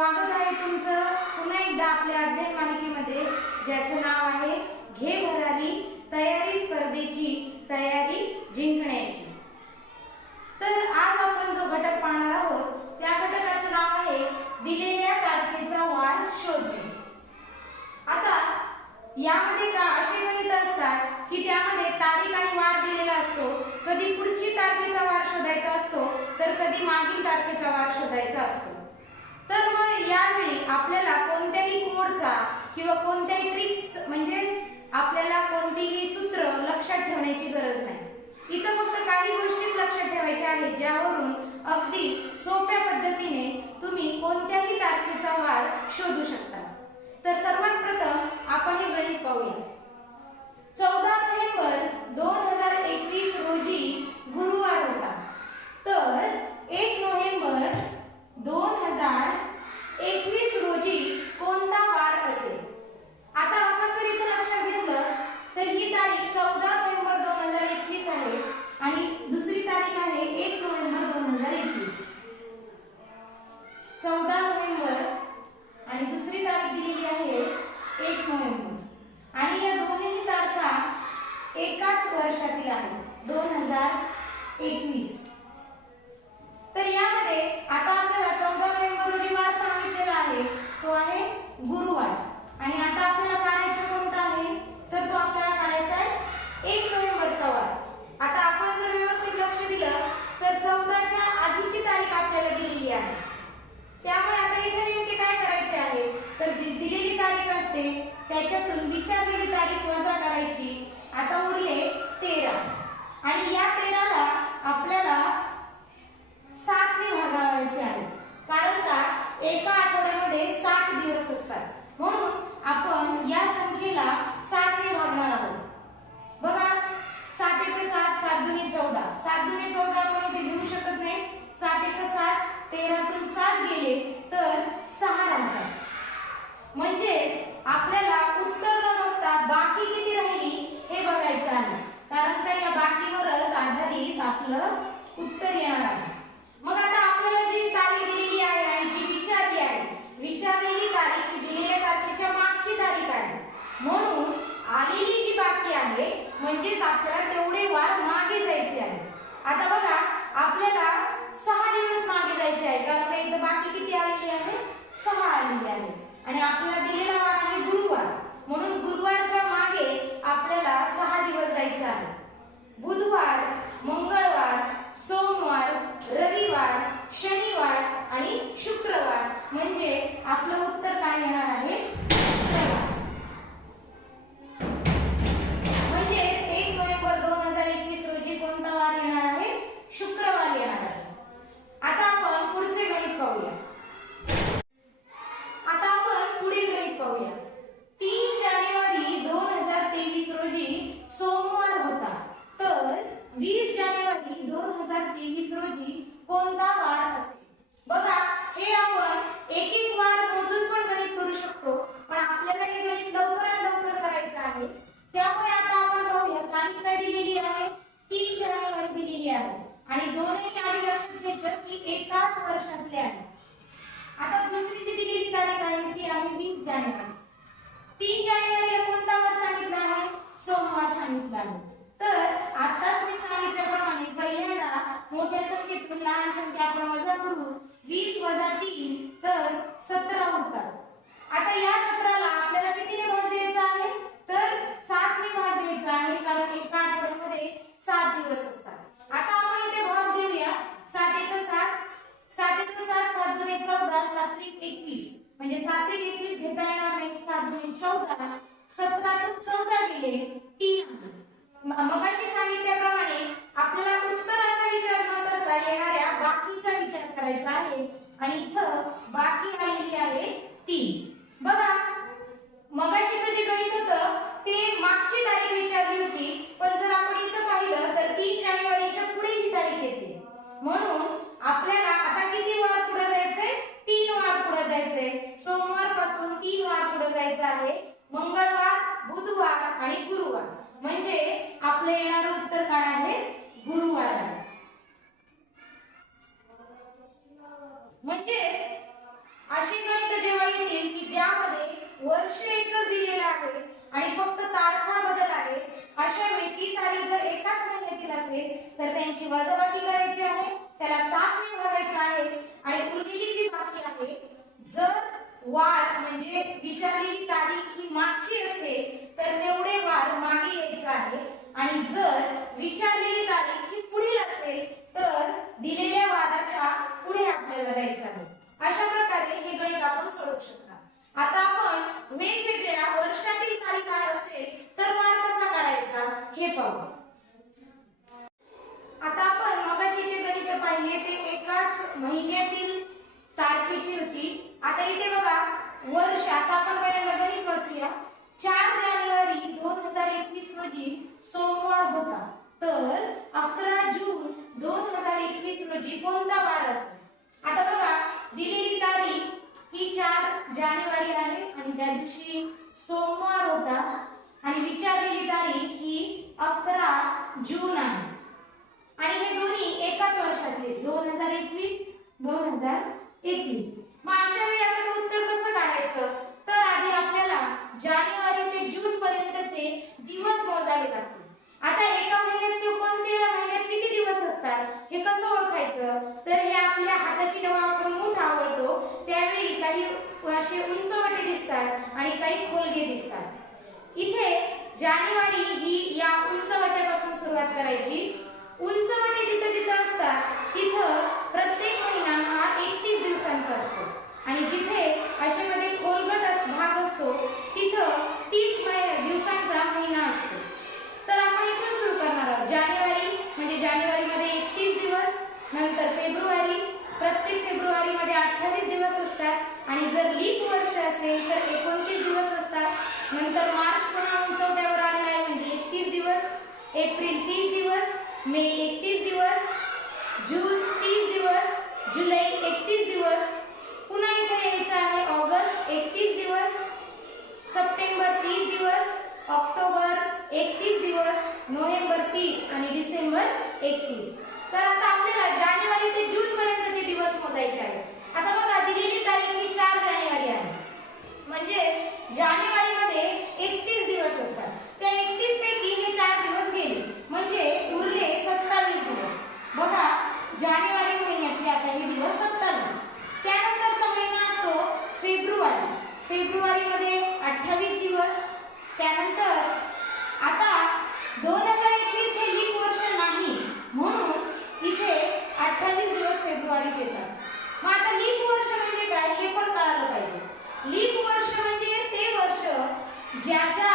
स्वागत आहे तुमचं पुन्हा एकदा आपल्या अध्ययन मालिकेमध्ये ज्याचं नाव आहे घे भरारी तयारी स्पर्धेची तयारी कोणत्याही ट्रिक्स म्हणजे आपल्याला कोणतीही सूत्र लक्षात ठेवण्याची गरज नाही. इथं फक्त काही गोष्टी लक्षात ठेवायच्या आहेत ज्यावरून अगदी सोप्या पद्धतीने तुम्ही कोणत्याही तारखेचा वार शोधू शकता. तर सर्वात प्रथम आपण हे गणित पाहूया. चौदा नोव्हेंबर म्हणजेच आपल्याला तेवढे वार मागे जायचे आहे. आता बघा आपल्याला सहा दिवस मागे जायचे आहे कारण आपल्या इथं बाकी किती आलेली आहे? सहा आलेली आहे. आणि आपल्याला दिलेला वार आहे गुरुवार. म्हणून गुरुवारच्या मागे आपल्याला सहा दिवस जायचं आहे. बुधवार मंगळवार सोमवार रविवार शनिवार आणि दोनही आधी लक्षात घेतलं की एकाच वर्षातले आहेत आता दुसरी जी दिलेली तारीख आहे ती आहे वीस जानेवारी. तीन जानेवारीला कोणता वार सांगितला आहे? सोमवार सांगितला आहे. तर आताच मी सांगितल्याप्रमाणे पहिल्यांदा मोठ्या संख्येतून लहान संख्या आपण वजा करू वीस वजा तीन तर सतरा होतात. आता या म्हणजे सात ते एकवीस घेता येणार नाही. सात चौदा सतरातून चौदा गेले तीन. मग तारीख जर एकाच महिन्यातील असेल तर त्यांची वजाबाकी करायची आहे त्याला सातने भागायचं आहे आणि उरलेली जी बाकी आहे जर वार म्हणजे विचारलेली तारीख ही मागची असेल तर तेवढे वार मागे यायचं आहे. आणि जर विचारलेली तारीख ही पुढील असेल तर दिलेल्या वाराच्या पुढे आपल्याला जायचं आहे अशा प्रकारे हे गणित आपण सोडवू शकता आता आपण वेगवेगळ्या वर्षातील तारीख काय असेल तर वार कसा काढायचा हे पाहू आता आपण मगाशी जे गणित पाहिले ते एकाच महिन्यातील तारखेची होती आता इथे बघा वर्ष आता आपण पहिल्यांदा गणित वाचूया चार जानेवारी दोन हजार एकवीस रोजी सोमवार होता. तर अकरा जून दोन हजार एकवीस रोजी कोणता वार असेल? आता बघा दिलेली तारीख ही चार जानेवारी आहे आणि त्या दिवशी सोमवार होता. आणि विचारलेली तारीख ही अकरा जून आहे आणि हे दोन्ही एकाच वर्षातले दोन हजार एकवीस दोन हजार एकवीस मग अशा वेळी आता हे उत्तर कसं काढायचं तर आधी आपल्याला जानेवारी ते जून पर्यंतचे दिवस मोजावे लागतील आता एका महिन्यात किंवा कोणत्या महिन्यात किती दिवस असतात हे कसं ओळखायचं तर हे आपल्या जेव्हा आपण मूठ आवडतो त्यावेळी काही असे उंचवटे दिसतात आणि काही खोलगे दिसतात. इथे जानेवारी ही या उंचवट्यापासून सुरुवात करायची. उंचवटे जिथं जिथं असतात तिथं प्रत्येक महिना हा एकतीस दिवसांचा असतो. आणि जिथे असे मध्ये खोलगट अस- भाग असतो तिथं तीस दिवसांचा महिना असतो तर आपण इथून सुरू करणार आहोत जानेवारी म्हणजे जानेवारीमध्ये एकतीस दिवस नंतर फेब्रुवारी प्रत्येक फेब्रुवारीमध्ये अठ्ठावीस दिवस असतात आणि जर लीप वर्ष असेल तर एकोणतीस दिवस असतात नंतर मार्च पुन्हा उंचवट्यावर आलेला आहे म्हणजे एकतीस दिवस एप्रिल तीस दिवस मे एकतीस दिवस जून तीस दिवस जुलै एकतीस दिवस. पुन्हा इथे यायचं आहे ऑगस्ट एकतीस दिवस सप्टेंबर तीस दिवस ऑक्टोबर एकतीस दिवस नोव्हेंबर तीस आणि डिसेंबर एकतीस. तर आता आपल्याला जानेवारी ते जून पर्यंतचे दिवस मोजायचे आहेत. आता बघा दिलेली तारीख ही चार जानेवारी आहे म्हणजे जानेवारीमध्ये एकतीस दिवस असतात त्या एकतीस पैकी हे चार दिवस गेले म्हणजे उरले सत्तावीस दिवस बघा जानेवारी महिन्यातले आता हे दिवस सत्तावीस त्यानंतरचा महिना असतो फेब्रुवारी फेब्रुवारीमध्ये अठ्ठावीस दिवस त्यानंतर आता दोन हजार एकवीस हे लीप वर्ष नाही म्हणून इथे अठ्ठावीस दिवस फेब्रुवारीत येतात मग आता लीप वर्ष म्हणजे काय हे पण कळालं पाहिजे लीप वर्ष म्हणजे ते वर्ष ज्याच्या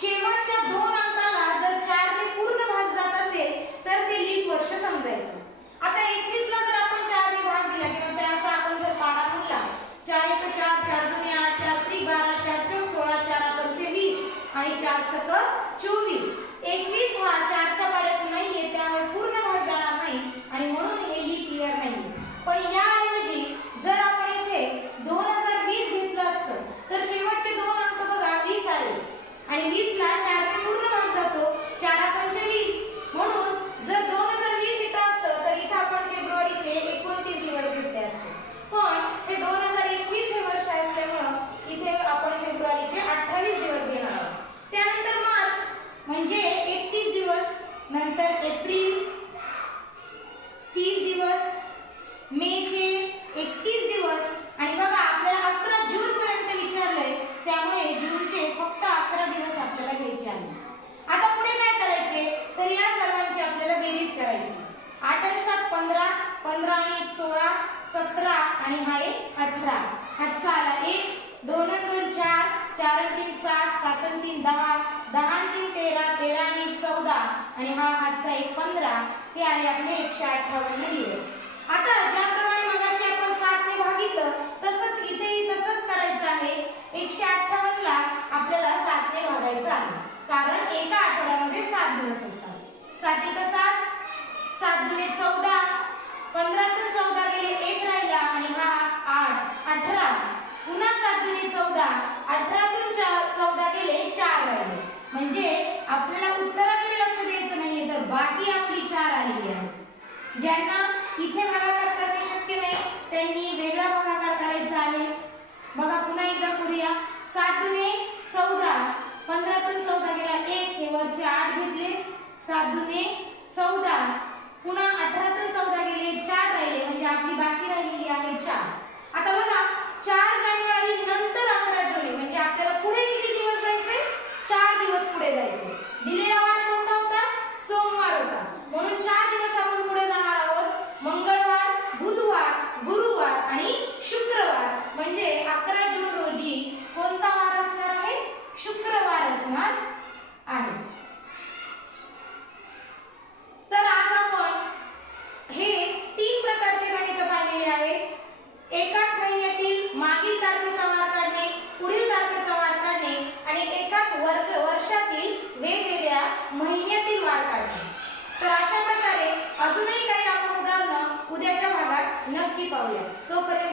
शेवटच्या दोन अंकाला जर चारने पूर्ण भाग जात असेल तर ते लीप वर्ष समजायचं आता एकवीस ला जर आपण चारने भाग दिला किंवा चारचा आपण जर पाडा म्हणला चार एक चार चार दोन्ही आठ चार त्रिक बारा चार चौक सोळा चार पंचे वीस आणि चार सक चोवीस एकवीस हा चारच्या पाड्यात नाहीये त्यामुळे पूर्ण भाग जाणार नाही आणि म्हणून हे लीप इयर नाहीये पण याऐवजी जर आपण इथे दोन हजार वीस घेतलं असतं तर शेवटचे दोन अंक बघा वीस आले आणि वीस ला चार पूर्ण भाग जातो चार पंचे वीस म्हणून जर दोन हजार वीस इथं असतं तर इथं आपण फेब्रुवारीचे एकोणतीस दिवस घेतले असते पण हे दोन हजार एकवीस हे वर्ष असल्यामुळं इथे आपण फेब्रुवारीचे अठ्ठावीस दिवस घेणार आहोत त्यानंतर मार्च म्हणजे एकतीस दिवस नंतर एप्रिल तीस दिवस मेचे एकतीस दिवस आणि बघा आपल्याला अकरा जून पर्यंत विचारलंय त्यामुळे जूनचे फक्त अकरा दिवस आपल्याला घ्यायचे आहे आता पुढे काय करायचे तर या सर्वांची आपल्याला बेरीज करायची आठ आणि सात पंधरा पंधरा आणि एक सोळा सतरा आणि हा एक अठरा हातचा आला एक दोन आणि दोन चार चार आणि तीन सात सात आणि तीन दहा दहा आणि तीन तेरा तेरा आणि एक चौदा आणि हा हातचा एक पंधरा हे आले आपले एकशे अठ्ठावन्न दिवस. आता ज्याप्रमाणे मगाशी आपण सातने भागितलं तसंच इथेही तसंच करायचं आहे. एकशे अठ्ठावन्न ला आपल्याला सातने भागायचं आहे. कारण एका आठवड्यामध्ये सात दिवस असतात. सात एक सात सात दुने चौदा पंधरातून चौदा गेले एक राहिला आणि हा आठ अठरा. पुन्हा सात दुने चौदा अठरातून चौदा गेले चार राहिले. म्हणजे आपल्याला उत्तर बाकी आपली चार आलेली आहे. ज्यांना इथे भागाकार करणे शक्य नाही त्यांनी वेगळा भागाकार करायचा आहे. बघा पुन्हा एकदा करूया. सात दुने चौदा पंधरातून चौदा गेला एक हे वरचे आठ घेतले. सात दुने चौदा पुन्हा अठरातून चौदा गेले चार राहिले म्हणजे आपली बाकी राहिलेली आहे चार. आता बघा चार